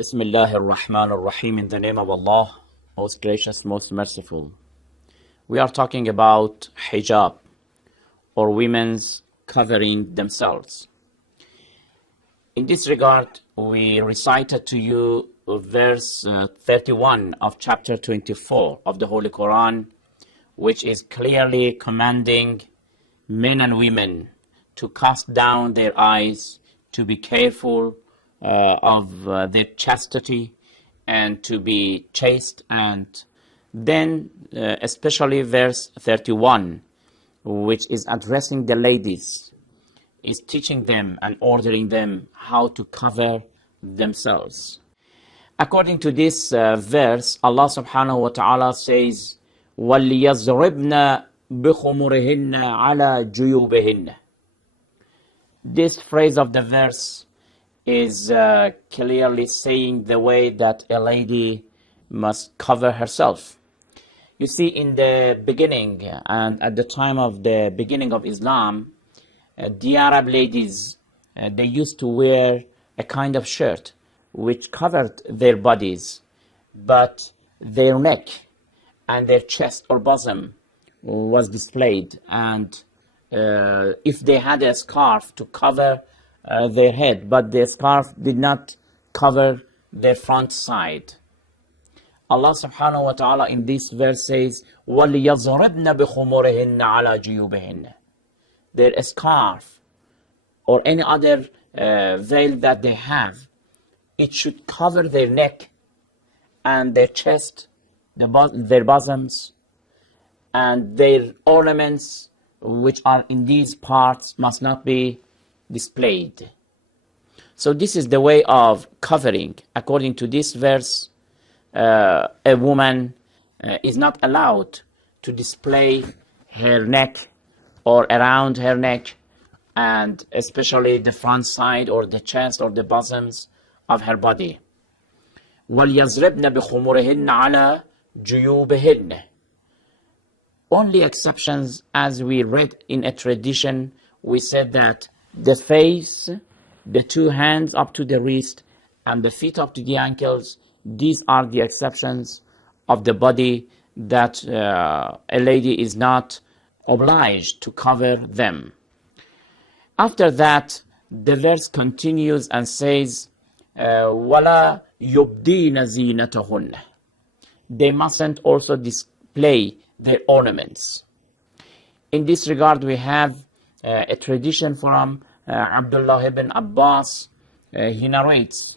Bismillah ar-Rahman ar-Rahim, in the name of Allah, most gracious, most merciful. We are talking about hijab, or women's covering themselves. In this regard, we recited to you verse 31 of chapter 24 of the Holy Quran, which is clearly commanding men and women to cast down their eyes, to be careful of their chastity, and to be chaste. And then especially verse 31, which is addressing the ladies, is teaching them and ordering them how to cover themselves. According to this verse, Allah subhanahu wa ta'ala says, وَلْيَضْرِبْنَ بِخُمُرِهِنَّ عَلَى جُيُوبِهِنَّ. This phrase of the verse is clearly saying the way that a lady must cover herself. You see, in the beginning and at the time of the beginning of Islam, the Arab ladies, they used to wear a kind of shirt which covered their bodies, but their neck and their chest or bosom was displayed. And if they had a scarf to cover their head, but the scarf did not cover their front side. Allah subhanahu wa ta'ala in this verse says, وَلْيَضْرِبْنَ بِخُمُرِهِنَّ عَلَى جُيُوبِهِنَّ. Their scarf or any other veil that they have, it should cover their neck and their chest, their bosoms, and their ornaments which are in these parts must not be displayed. So this is the way of covering. According to this verse, a woman is not allowed to display her neck or around her neck, and especially the front side or the chest or the bosoms of her body. وَلْيَضْرِبْنَ بِخُمُرِهِنَّ عَلَى جُيُوبِهِنَّ. Only exceptions, as we read in a tradition, we said that the face, the two hands up to the wrist, and the feet up to the ankles, these are the exceptions of the body that a lady is not obliged to cover them. After that, the verse continues and says, وَلَا يُبْدِينَ زِينَتَهُنَّ. They mustn't also display their ornaments. In this regard, we have a tradition from Abdullah ibn Abbas. He narrates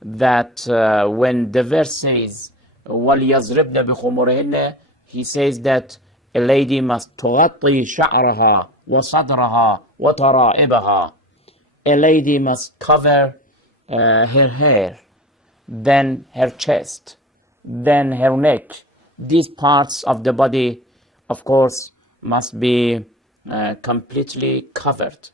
that when the verse says وَلْيَضْرِبْنَ بِخُمُرِهِنَّ, he says that a lady must تغطي شعرها وصدرها وترائبها. A lady must cover her hair, then her chest, then her neck. These parts of the body, of course, must be completely covered.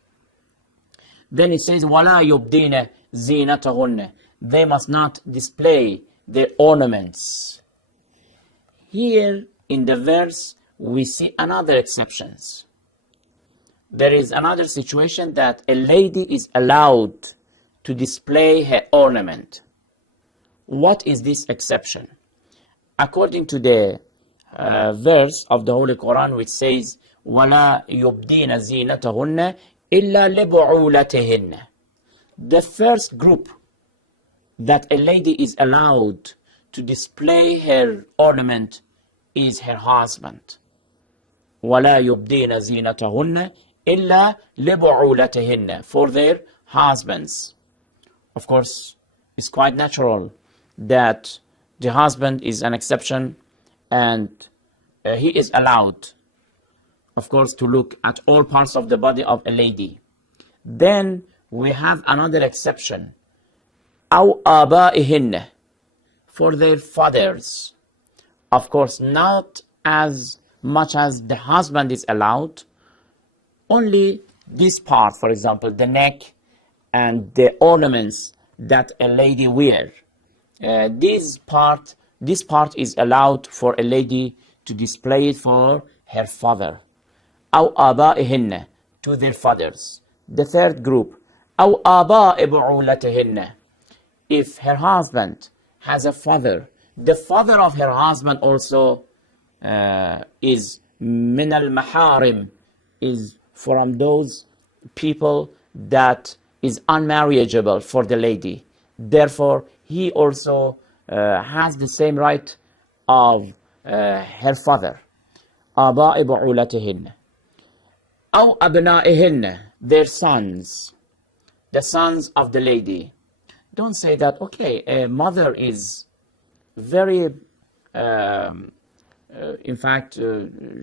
Then it says وَلَا يُبْدِينَ زِينَتَهُنَّ. They must not display their ornaments. Here in the verse, we see another exceptions. There is another situation that a lady is allowed to display her ornament. What is this exception? According to the verse of the Holy Quran, which says وَلَا يُبْدِينَ زِينَتَهُنَّ إِلَّا لِبُعُولَتِهِنَّ. The first group that a lady is allowed to display her ornament is her husband. وَلَا يُبْدِينَ زِينَتَهُنَّ إِلَّا لِبُعُولَتِهِنَّ. For their husbands. Of course, it's quite natural that the husband is an exception, and he is allowed, of course, to look at all parts of the body of a lady. Then we have another exception. أَوْ آبَائِهِنَّ. For their fathers. Of course, not as much as the husband is allowed. Only this part, for example, the neck and the ornaments that a lady wears. This part is allowed for a lady to display it for her father. أَوْ آبَائِهِنَّ. To their fathers. The third group. أَوْ آبَاءِ بُعُولَتِهِنَّ. if her husband has a father, the father of her husband also is min al-maharim, is from those people that is unmarriageable for the lady. Therefore, he also has the same right of her father. آباء بعولتهن أو أبنائهن, their sons, the sons of the lady. Don't say that, okay, a mother is very, in fact,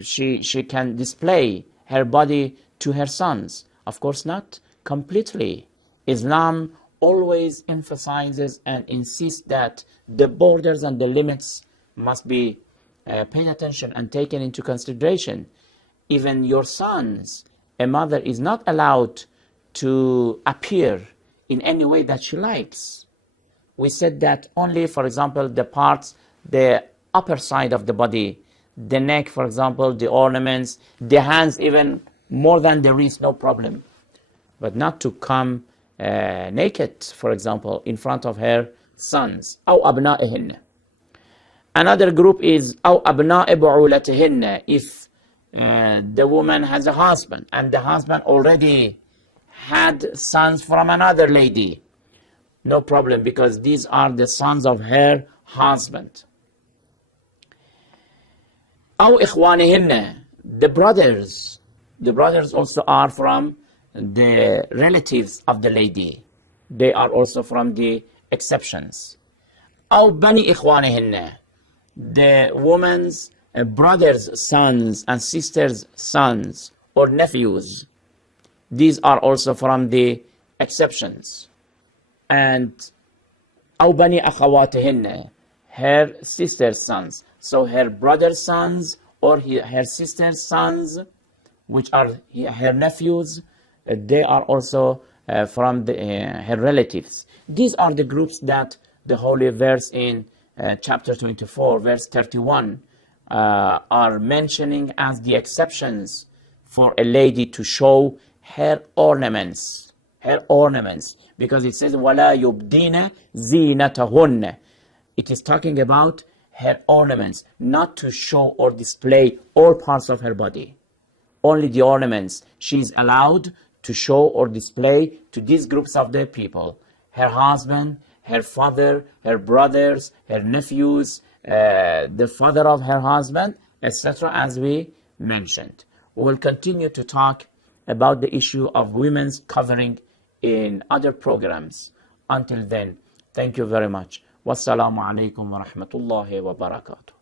she can display her body to her sons. Of course not completely. Islam always emphasizes and insists that the borders and the limits must be paid attention and taken into consideration. Even your sons, a mother is not allowed to appear in any way that she likes. We said that only, for example, the parts, the upper side of the body, the neck, for example, the ornaments, the hands, even more than the wrist, no problem. But not to come naked, for example, in front of her sons. أو أبنائهن. Another group is أو أبناء بعولتهن, if the woman has a husband and the husband already had sons from another lady. No problem, because these are the sons of her husband. أو إخوانهن, the brothers. The brothers also are from the relatives of the lady. They are also from the exceptions. أو بني إخوانهن, the woman's brothers' sons and sisters' sons or nephews. These are also from the exceptions. And أو بني أخواتهن, her sister's sons. So her brother's sons or her sister's sons, which are her nephews, they are also from her relatives. These are the groups that the holy verse in chapter 24, verse 31, are mentioning as the exceptions for a lady to show her ornaments. Her ornaments. Because it says, وَلَا يُبْدِينَ زِينَتَهُنَّ. It is talking about her ornaments, not to show or display all parts of her body. Only the ornaments she is allowed to show or display to these groups of the people. Her husband, her father, her brothers, her nephews, the father of her husband, etc., as we mentioned. We will continue to talk about the issue of women's covering in other programs. Until then, thank you very much. Wassalamu alaikum wa rahmatullahi wa barakatuh.